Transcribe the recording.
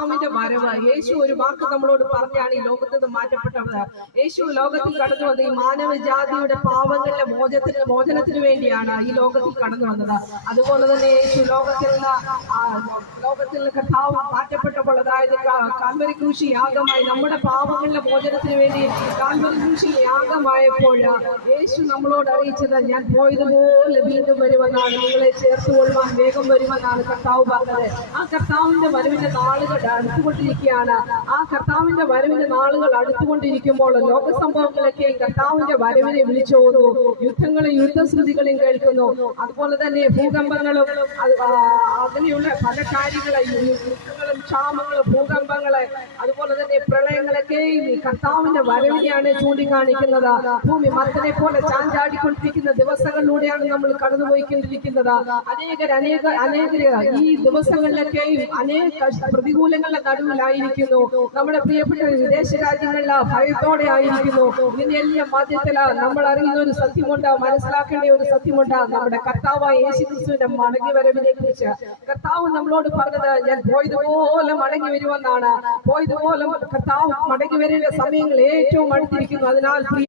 കർത്താവിന്റെ വരവ്. യേശു ഒരു വാക്ക് നമ്മളോട് പറഞ്ഞാണ് ഈ ലോകത്ത് നിന്ന് മാറ്റപ്പെട്ടത്. യേശു ലോകത്തിൽ കടന്നു വന്നത് ഈ മാനവജാതിയുടെ പാവങ്ങളുടെ മോചനത്തിന് വേണ്ടിയാണ് ഈ ലോകത്തിൽ കടന്നു വന്നത്. അതുപോലെ തന്നെ യേശു ലോകത്തിൽ നിന്ന് കർത്താവ് മാറ്റപ്പെട്ടപ്പോൾ, അതായത് കാൽവരി ക്രൂശി യാഗമായി നമ്മുടെ പാവങ്ങളുടെ മോചനത്തിന് വേണ്ടി കാൽവരി ക്രൂശി യാഗമായപ്പോൾ യേശു നമ്മളോട് അറിയിച്ചത്, ഞാൻ പോയതുപോലെ വീണ്ടും വരുമെന്നാണ്, നിങ്ങളെ ചേർത്തുകൊള്ളുവാൻ വേഗം വരുമെന്നാണ് കർത്താവ് പറഞ്ഞത്. ആ കർത്താവിന്റെ വരവിന്റെ നാളുകൾ അടുത്തുകൊണ്ടിരിക്കുകയാണ്. ആ കർത്താവിന്റെ വരവിന്റെ നാളുകൾ അടുത്തുകൊണ്ടിരിക്കുമ്പോൾ ലോക സംഭവങ്ങളൊക്കെ കർത്താവിന്റെ വരവിനെ വിളിച്ചു പോകുന്നു. യുദ്ധങ്ങളും യുദ്ധശ്രുതികളും കേൾക്കുന്നു. അതുപോലെ തന്നെ ഭൂകമ്പങ്ങളും അങ്ങനെയുള്ള പല കാര്യങ്ങളും, യുദ്ധങ്ങളും ക്ഷാമങ്ങളും ഭൂകമ്പങ്ങളെ അതുപോലെ തന്നെ പ്രളയങ്ങളൊക്കെ കർത്താവിന്റെ വരവിനെയാണ് ചൂണ്ടിക്കാണിക്കുന്നത്. ഭൂമി മത്തനെ പോലെ ചാഞ്ചാടിക്കൊണ്ടിരിക്കുന്ന ദിവസങ്ങളിലൂടെയാണ് നമ്മൾ കടന്നുപോയിക്കൊണ്ടിരിക്കുന്നത്. അനേകര് ഈ ദിവസങ്ങളിലൊക്കെയും അനേക പ്രതികൂലങ്ങളുടെ നടുവിലായിരിക്കുന്നു. നമ്മുടെ പ്രിയപ്പെട്ട വിദേശ രാജ്യങ്ങളിലെ ഭയത്തോടെ ആയിരിക്കുന്നു. ഇതിനെല്ലാം മധ്യത്തില് നമ്മൾ അറിയുന്ന ഒരു സത്യമുണ്ട്, മനസ്സിലാക്കേണ്ട ഒരു സത്യമുണ്ട്. നമ്മുടെ കർത്താവായ യേശുക്രിസ്തുവിന്റെ മടങ്ങി വരവിനെ കുറിച്ച് കർത്താവ് നമ്മളോട് പറഞ്ഞത്, ഞാൻ പോയതുപോലെ മടങ്ങി വരുമെന്നാണ്. പോയതുപോലെ കർത്താവ് മടങ്ങി വരേണ്ട സമയങ്ങൾ ഏറ്റവും അടുത്തിരിക്കുന്നു. അതിനാൽ